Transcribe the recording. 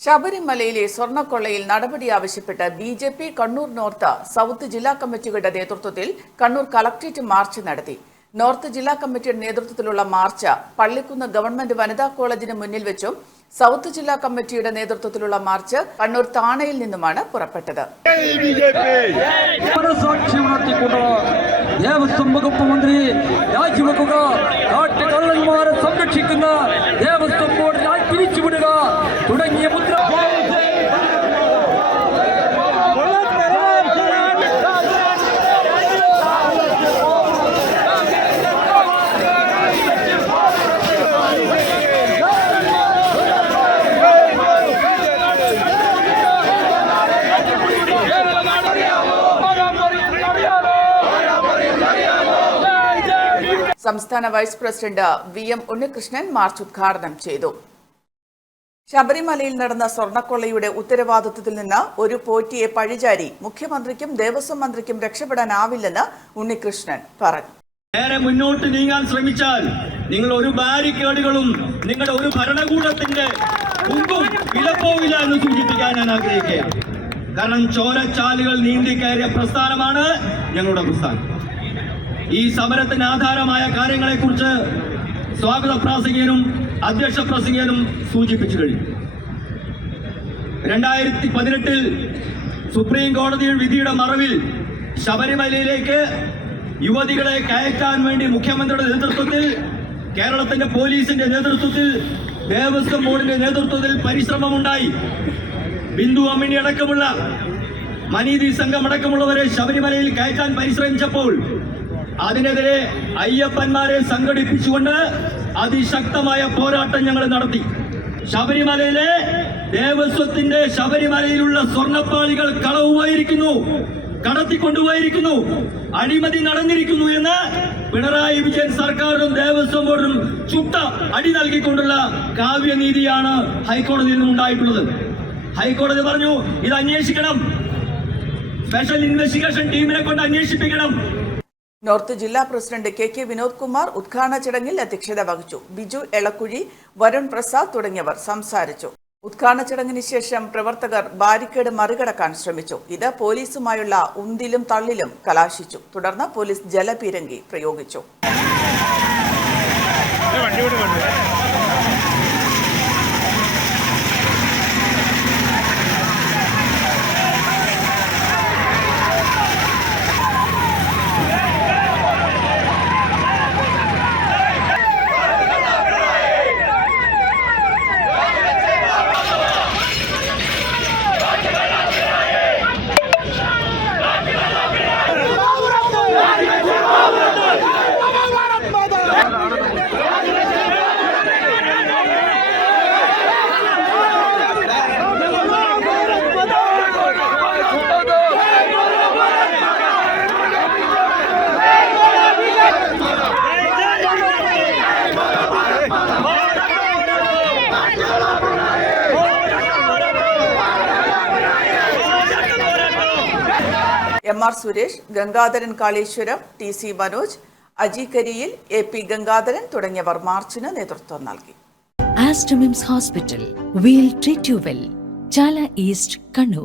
ശബരിമലയിലെ സ്വർണ്ണക്കൊള്ളയിൽ നടപടി ആവശ്യപ്പെട്ട് ബി.ജെ.പി. കണ്ണൂർ നോർത്ത്, സൗത്ത് ജില്ലാ കമ്മിറ്റികളുടെ നേതൃത്വത്തിൽ കണ്ണൂർ കളക്ടറേറ്റ് മാർച്ച് നടത്തി. നോർത്ത് ജില്ലാ കമ്മിറ്റിയുടെ നേതൃത്വത്തിലുള്ള മാർച്ച് പള്ളിക്കുന്ന് ഗവൺമെന്റ് വനിതാ കോളേജിന് മുന്നിൽ വെച്ചും സൗത്ത് ജില്ലാ കമ്മിറ്റിയുടെ നേതൃത്വത്തിലുള്ള മാർച്ച് കണ്ണൂർ താണയിൽ നിന്നുമാണ് പുറപ്പെട്ടത്. ദേവസ്വം വകുപ്പ് മന്ത്രി രാജിവെക്കുക, കാട്ടുകള്ളന്മാരെ സംരക്ഷിക്കുന്ന ദേവസ്വം ബോർഡിനെ പിരിച്ചുവിടുക തുടങ്ങിയ മുദ്ര സംസ്ഥാന vice president VM. Unnikrishnan March ഉദ്ഘാടനം ചെയ്തു. ശബരിമലയിൽ നടന്ന സ്വർണ്ണക്കൊള്ളയുടെ ഉത്തരവാദിത്വത്തിൽ നിന്ന് ഒരു പോറ്റിയെ പഴിചാരി മുഖ്യമന്ത്രിക്കും ദേവസ്വം മന്ത്രിക്കും രക്ഷപ്പെടാനാവില്ലെന്ന് ഉണ്ണികൃഷ്ണൻ പറഞ്ഞു. നേരെ മുന്നോട്ട് നീങ്ങാൻ ശ്രമിച്ചാൽ നിങ്ങൾ ഒരു ബാരിക്കേഡുകളും നിങ്ങളുടെ ഒരു ഭരണകൂടത്തിന്റെ മുമ്പും വിലപ്പോവില്ല എന്ന് സൂചിപ്പിക്കാൻ ഞാൻ ആഗ്രഹിക്കുകയാണ്. കാരണം ചോരച്ചാലുകൾ നീന്തിക്കയറിയ പ്രസ്ഥാനമാണ് ഞങ്ങളുടെ പ്രസ്ഥാനം. ഈ സമരത്തിന് ആധാരമായ കാര്യങ്ങളെക്കുറിച്ച് സ്വാഗത പ്രാസംഗികനും അധ്യക്ഷ പ്രസംഗികനും സൂചിപ്പിച്ചു കഴിഞ്ഞു. 2018 സുപ്രീം കോടതി വിധിയുടെ മറവിൽ ശബരിമലയിലേക്ക് യുവതികളെ കയറ്റാൻ വേണ്ടി മുഖ്യമന്ത്രിയുടെ നേതൃത്വത്തിൽ, കേരളത്തിന്റെ പോലീസിന്റെ നേതൃത്വത്തിൽ, ദേവസ്വം ബോർഡിന്റെ നേതൃത്വത്തിൽ പരിശ്രമമുണ്ടായി. ബിന്ദു അമ്മിണി അടക്കമുള്ള മനീതി സംഘം അടക്കമുള്ളവരെ ശബരിമലയിൽ കയറ്റാൻ പരിശ്രമിച്ചപ്പോൾ അതിനെതിരെ അയ്യപ്പന്മാരെ സംഘടിപ്പിച്ചുകൊണ്ട് അതിശക്തമായ പോരാട്ടം ഞങ്ങൾ നടത്തി. ശബരിമലയിലെ ദേവസ്വത്തിന്റെ ശബരിമലയിലുള്ള സ്വർണ്ണപ്പാളികൾ കളവുമായിരിക്കുന്നു, കടത്തിക്കൊണ്ടുപോയിരിക്കുന്നു, അഴിമതി നടന്നിരിക്കുന്നു എന്ന് പിണറായി വിജയൻ സർക്കാരും ദേവസ്വം ബോർഡും ചുട്ട അടി നൽകിക്കൊണ്ടുള്ള കാവ്യനീതിയാണ് ഹൈക്കോടതിയിൽ നിന്നുണ്ടായിട്ടുള്ളത്. ഹൈക്കോടതി പറഞ്ഞു, ഇത് അന്വേഷിക്കണം, സ്പെഷ്യൽ ഇൻവെസ്റ്റിഗേഷൻ ടീമിനെ കൊണ്ട് അന്വേഷിപ്പിക്കണം. നോർത്ത് ജില്ലാ പ്രസിഡന്റ് കെ വിനോദ് കുമാർ ഉദ്ഘാടന ചടങ്ങിൽ അധ്യക്ഷത വഹിച്ചു. ബിജു എളക്കുഴി, വരുൺ പ്രസാദ് തുടങ്ങിയവർ സംസാരിച്ചു. ഉദ്ഘാടന ചടങ്ങിന് ശേഷം പ്രവർത്തകർ ബാരിക്കേഡ് മറികടക്കാൻ ശ്രമിച്ചു. ഇത് പോലീസുമായുള്ള ഉന്തിലും തള്ളിലും കലാശിച്ചു. തുടർന്ന് പോലീസ് ജലപീരങ്കി പ്രയോഗിച്ചു. എം.ആർ. സുരേഷ്, ഗംഗാധരൻ കാളേശ്വരം, ടി.സി. മനോജ്, അജി കരിയിൽ, എ.പി. ഗംഗാധരൻ തുടങ്ങിയവർ മാർച്ചിന് നേതൃത്വം നൽകി. Aster MIMS hospital, wheel treat you well, Chala east, Kannur.